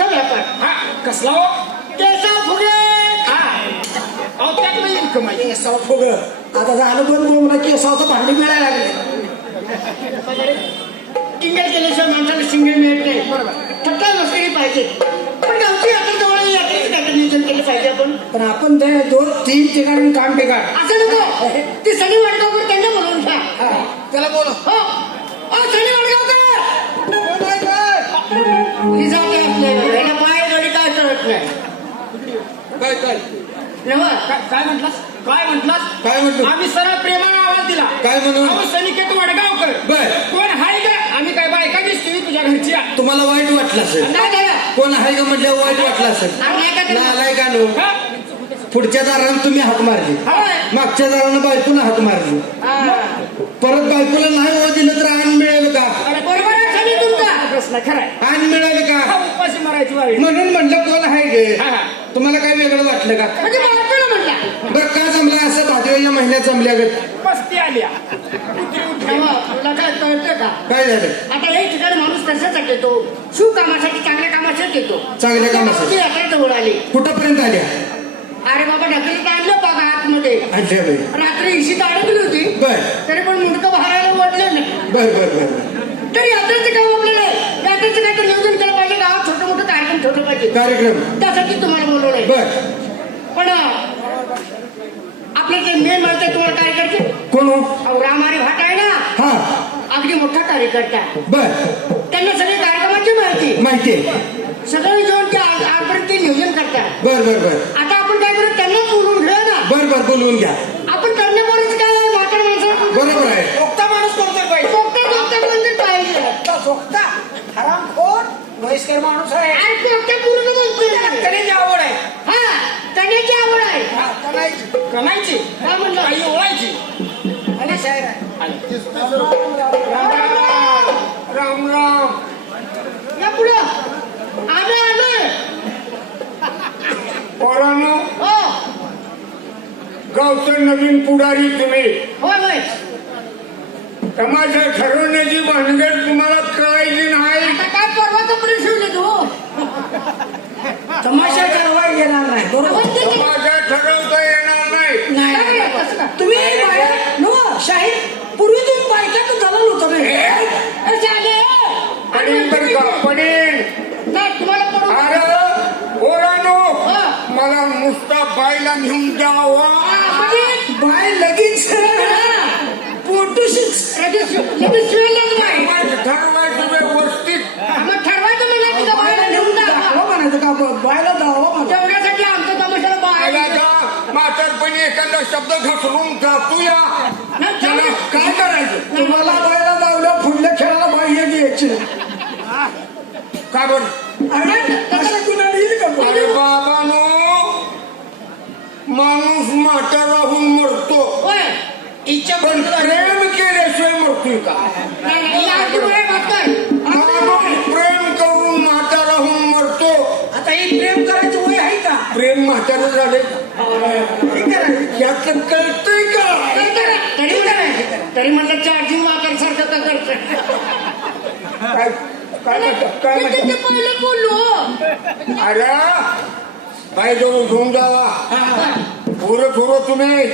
मोठा व्यापार हा कसला हो? केसा फुगे. हा. अहो त्यात मी इन्कम आहे. केसाव फुग. आता झालं बंद मला केसावचं भांडी मिळायला लागले. टिंगल केल्याशिवाय माणसाला सिंगल मिळत नाही. बरोबर. थट्टा मस्करी पाहिजे. पण गावची यात्रा जवळ आहे, यात्रेचं काय नियोजन केलं पाहिजे आपण. पण आपण ते दोन तीन ठिकाणी काम बिघाड. असं नको. ते सनी वडगावकर त्यांना बोलवून घ्या त्याला बोल हो. सनी वडगावकर ही जाते आपल्याला याला पाय गडी काय कळत काय काय नवा काय काय म्हटलास काय म्हटलास काय म्हटलं? आम्ही सरळ प्रेमानं आवाज दिला काय म्हणून? अहो सनिकेत वडगावकर बर. कोण हाय का आम्ही काय बायका दिसते मी तुझ्या घरची. तुम्हाला वाईट वाटलं असेल नाही नाही, नाही. कोण आहे का म्हटल्यावर वाईट वाटलं असेल आम्ही नाही का ते- नालाय का नो हा? पुढच्या दारानं तुम्ही हाक मारली होय. मागच्या दारानं बायकोनं हाक मारली हा. परत बायकोला नाही हो दिलं तर आण का अरे बरोबर आहे सनी प्रश्न खराय. आण मिळेल का? हा उपाशी मारायची वारी. म्हणून म्हणलं कोण आहे गे? हा, हा. तुम्हाला काय वेगळं वाटलं का? म्हणजे बायकोला म्हणला? बरं का जमलं असं? भाजवेच्या महिन्यात जमल्या गत पस्ती आल्या उतरी तुला काय कळतं का? काय झालं? आता या ठिकाणी माणूस कशासाठी येतो? शुभ कामासाठी चांगल्या कामासाठी येतो. चांगल्या कामासाठी. ती यात्रा जवळ आली. कुठंपर्यंत आल्या अरे बाबा ढकलीत आणलं बघा आतमध्ये. आणल्या बाई. रात्री इशीत अडकली होती. बर. तरी पण मुंडकं बाहेर वाटलं नाही. बर बर बर तर यात्रेचं काम आपल्याला आहे. काय तर नियोजन केलं पाहिजे. गावात छोटं मोठं कार्यक्रम ठेवलं पाहिजे. कार्यक्रम. त्यासाठी तुम्हाला बोलवलंय. बर. पण आपलं जे मेन म्हणते तुम्हाला काय करते कोण हो? अहो रामारी भाट आहे ना? हा. अगदी मोठा कार्यकर्ता बर. त्यांना सगळी कार्यक्रमाची माहिती माहितीये सगळं जेवण ते आज- आजपर्यंत ते नियोजन करतात. बर बर बर. आता आपण काय करू? त्यांनाच बोलून घेऊया ना. बर बर. बोलवून घ्या. वयस्कर माणूस आहे. आणि फक्त पूर्ण म्हणतोय त्याची आवड आहे. हा करण्याची आवड आहे. हा, कमायची. काय म्हणलं? आई ओळायची आणि शायर आहे. राम राम. या पुढं. आलं आलं. पोरानो हो. गावचं नवीन पुढारी तुम्ही. होय होय. तमाशा ठरवण्याची भानगड तुम्हाला कळायची नाही. आता काय परवाचा प्रश्न तू. तमाशा ठरवाय घेणार नाही बरोबर? ठरवता येणार नाही. नाही, नाही नाही. तुम्ही बाहेर शाहीर पूर्वी तुम्ही बायकाच झाला होता नाही पडीन बर का पडीन. तुम्हाला पडू अरे पोरानो हा. मला नुसता बाईला घेऊन द्यावा. म्हणजे बाय लगेच. पोटूशीच लगेच नाही व्यवस्थित मग ठरवायचं म्हणलं तुझ्या बाहेर नेऊन दावा दाखवा म्हणायचं का ब- बायला दावा म्हणायचं तेवढ्यासाठी आमचा तमाशाला बाहेर आला का एखादा शब्द घसरून जातो या त्याला काय करायचं? तुम्हाला बायला दावलं पुढल्या खेळाला बाई हे घ्यायची का बरं अरे असं कुणाला येईल का पण? अरे बाबानो माणूस म्हाताराहून मरतो. होय. इच्छा पण प्रेम केल्याशिवाय मरतोय का? प्रेम म्हातारा झाले? यातलं कळतंय का? तरी तरी म्हणलं चार्जिंग वाकर सारखं का करतोय? काय काय म्हणतात काय ते- ते- ते म्हणतात पहिलं बोललो. अरे बाई जवळ घेऊन जावा. थोडं थोडं तुम्ही.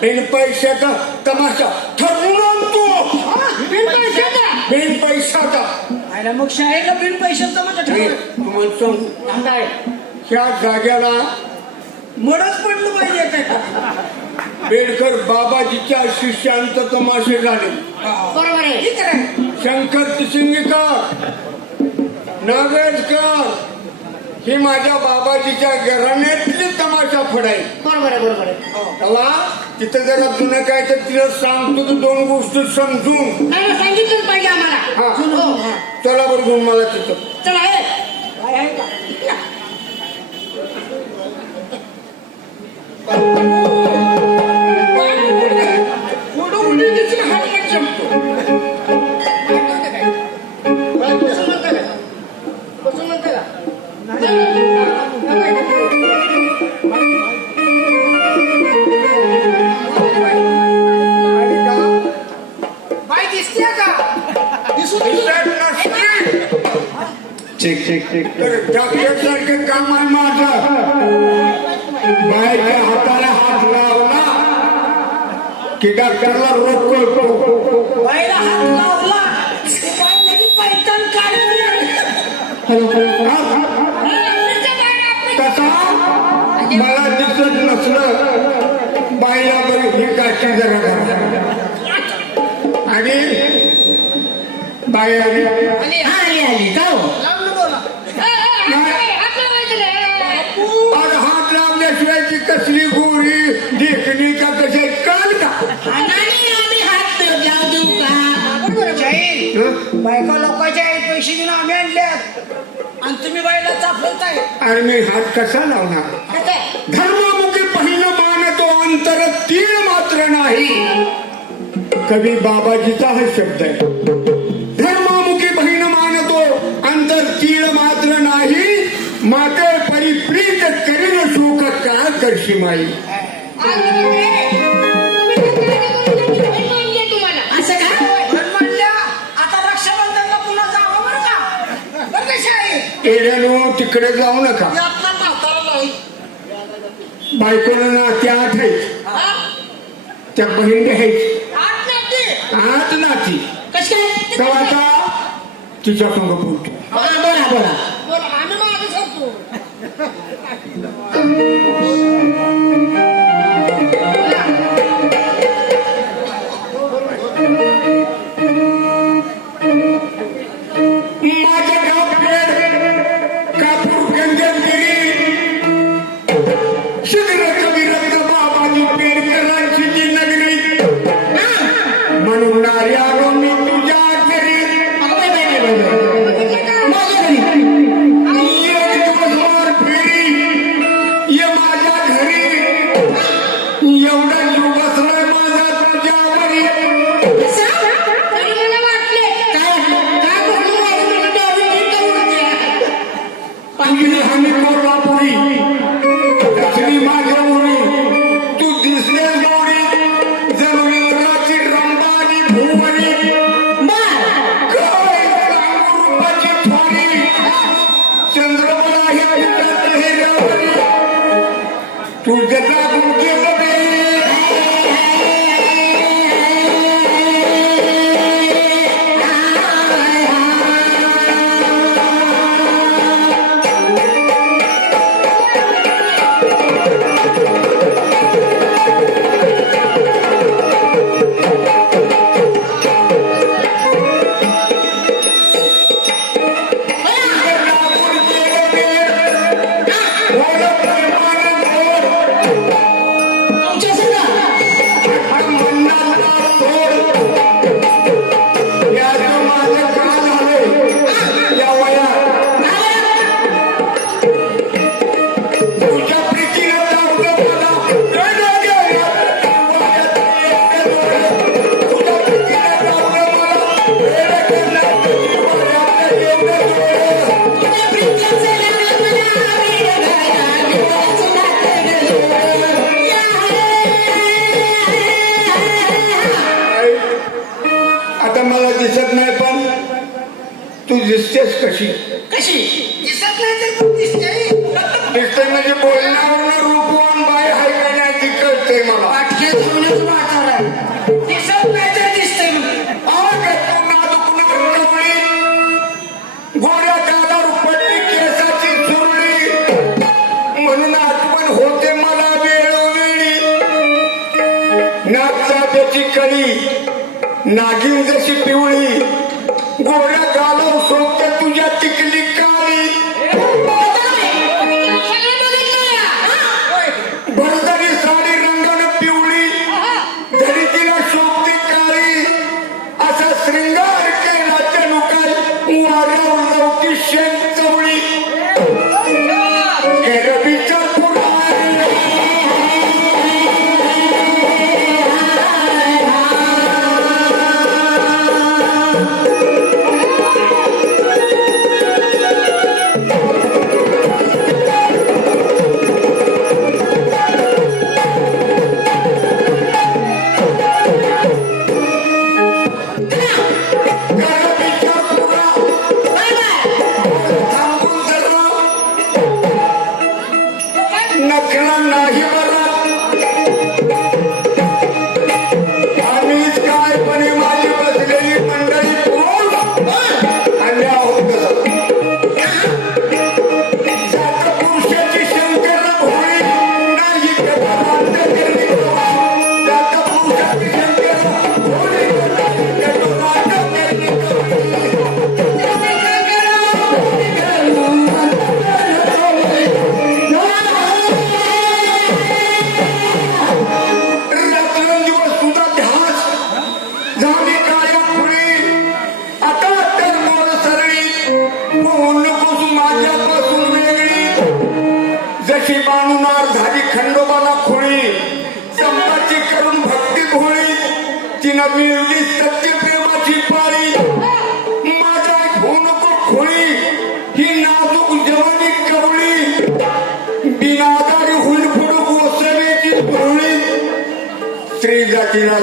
बिन पैशाचा तमाशा ठरवून हा, बिन पैशाचा. मग शाळेला बिन पैशाचा ठरवलं तुम्हाला सांगू काय? ह्या जाग्याला मडच पडलं पाहिजे काय बेडकर बाबाजीच्या शिष्यांत तमाशे झाले. बरोबर आहे. शंकर तिसिंगीकर नागेशकर ही माझ्या बाबाजीच्या घराण्यातली तमाशा फडाई. बरोबर आहे बरोबर आहे. त्याला तिथं जरा जुनं काय तर तिला सांगतो तर दोन गोष्टी समजून. नाही नाही, सांगितलंच पाहिजे आम्हाला. हा. हो. चला बरं घेऊन मला तिथं. चला हे. काय आहे का? पुढं उडी दिसली हात पण जमतो बसून म्हणता का? की डॉक्टरला रोग कळतो बाईला हात लावला. बाई लगेच पैठण मला दिसत नसलं बाईला बरी ही काशी जरा करा. आणि बाई आली. अरे मी हात कसा लावणार? धर्मामुखी पहिलं मानतो अंतर तीळ मात्र नाही. कवी बाबाजीचा हा शब्द आहे. धर्मामुखी बहीण मानतो अंतर तीळ मात्र नाही. माते परिप्रीत करीन सुख का करशी माई एड्यानो तिकडे जाऊ नका. नाही बायकोला नात्या आठ आहेत. हा? त्या बहीण आहेत. आठ नाती? आता तिच्या संग बोलतो हा, बोला बोला एवढा जीव कशी? कशी? दिसत नाही तर दिसते दिसते म्हणजे बोलण्यावरून रूपवान बाय हाय का नाही ती कळतंय मला धरूनच वाटार दिसत नाही तर गोड्या केसाची म्हणून आठवण होते मला वेळोवेळी. नागचा त्याची कळी. नागिन श्रृंगार नखणं नाही बरं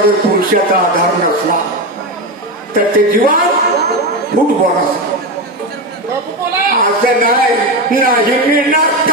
जर पुरुषाचा आधार नसला तर ते जीवन फुटबॉल असतं. असं नाही नाही मिळणार.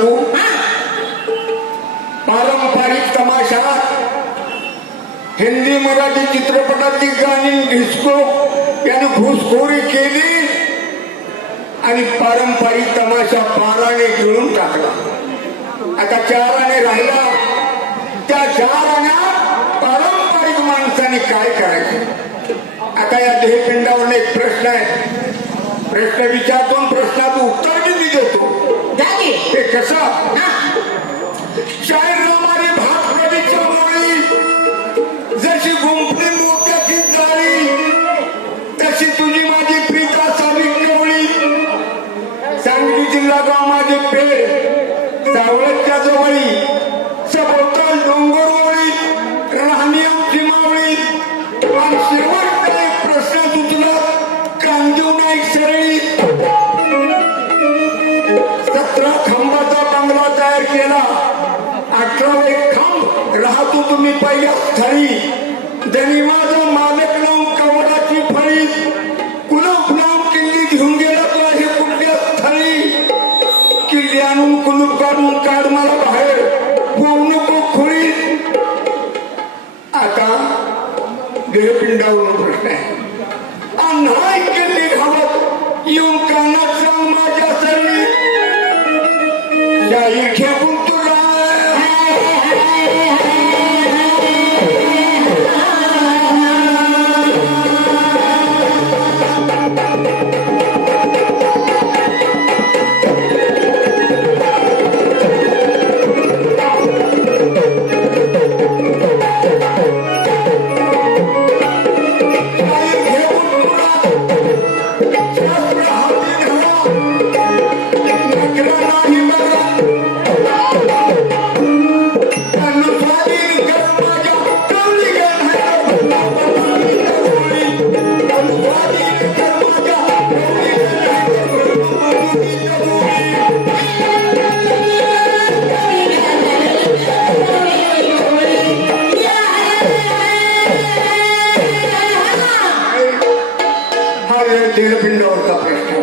सांगू पारंपरिक तमाशात हिंदी मराठी चित्रपटातली गाणी घिसको याने घुसखोरी केली आणि पारंपरिक तमाशा पाराने गिळून टाकला. आता चाराने राहिला. त्या चाराने पारंपरिक माणसाने काय करायचं? आता या देहपिंडावर एक प्रश्न आहे. प्रश्न विचारतो प्रश्नाचं उत्तर मी देतो. ते कसं? माळी जशी गुंफली मोत्याची जाळी तशी तुझी माझी प्रीता सांगली जिल्हा गाव माझे पेड सावळच्या राहतो तुम्ही पहिल्या स्थळी धनी माझा मालक देहपिंडावरचा प्रश्न.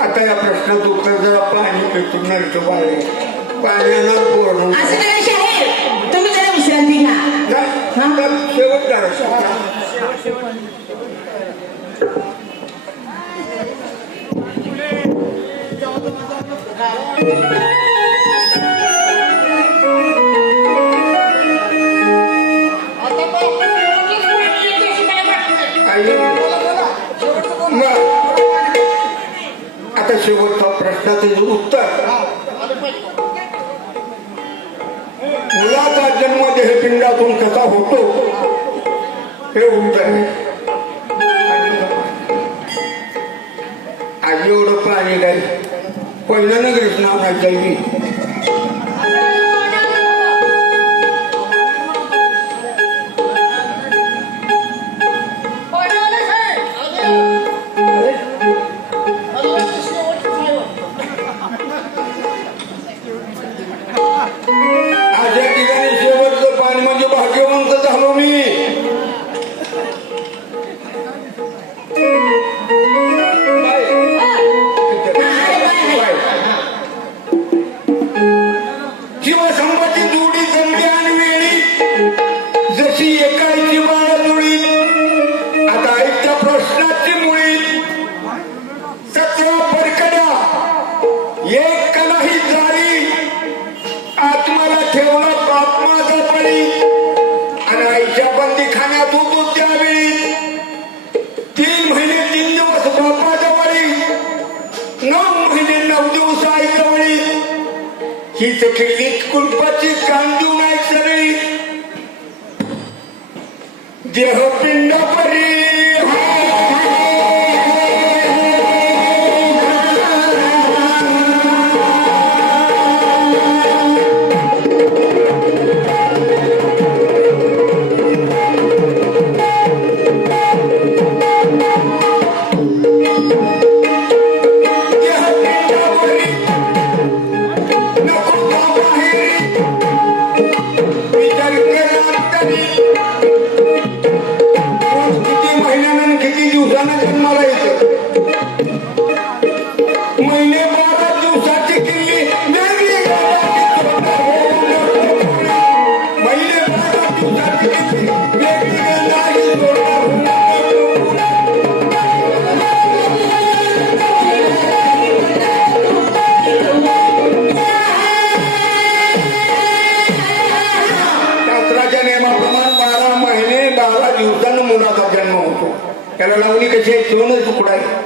आता या प्रश्नाचं उत्तर जरा पाणी पेटून नरतो पाणी. पाण्यानं पूर्ण असं काय शाहीर तुम्ही जरा विश्रांती घ्या. शेवट करा आई. मग आता शेवटचा प्रश्नाचं उत्तर मुलाचा जन्म देहपिंडातून कसा होतो हे उत्तर आहे. आज एवढं पाणी काय पहिल्यानं कृष्णा नाही We. ही हीच किल्लीत कुलपाची कान देऊ नाही सरी होतो त्याला लावणी कशी आहे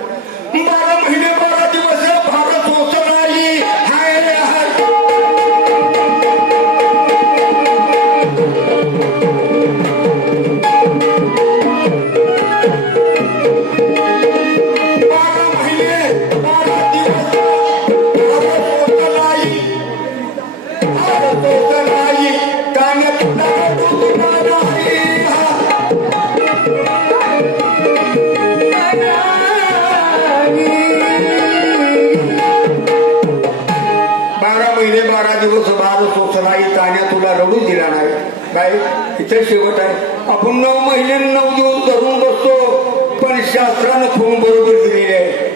काय? इथे शेवट आहे. आपण नऊ महिने नऊ दिवस धरून बसतो पण शास्त्रानं खून बरोबर दिलेली आहे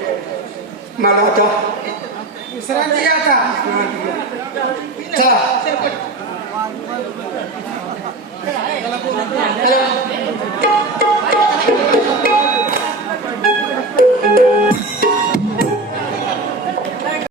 मला आता विश्रांती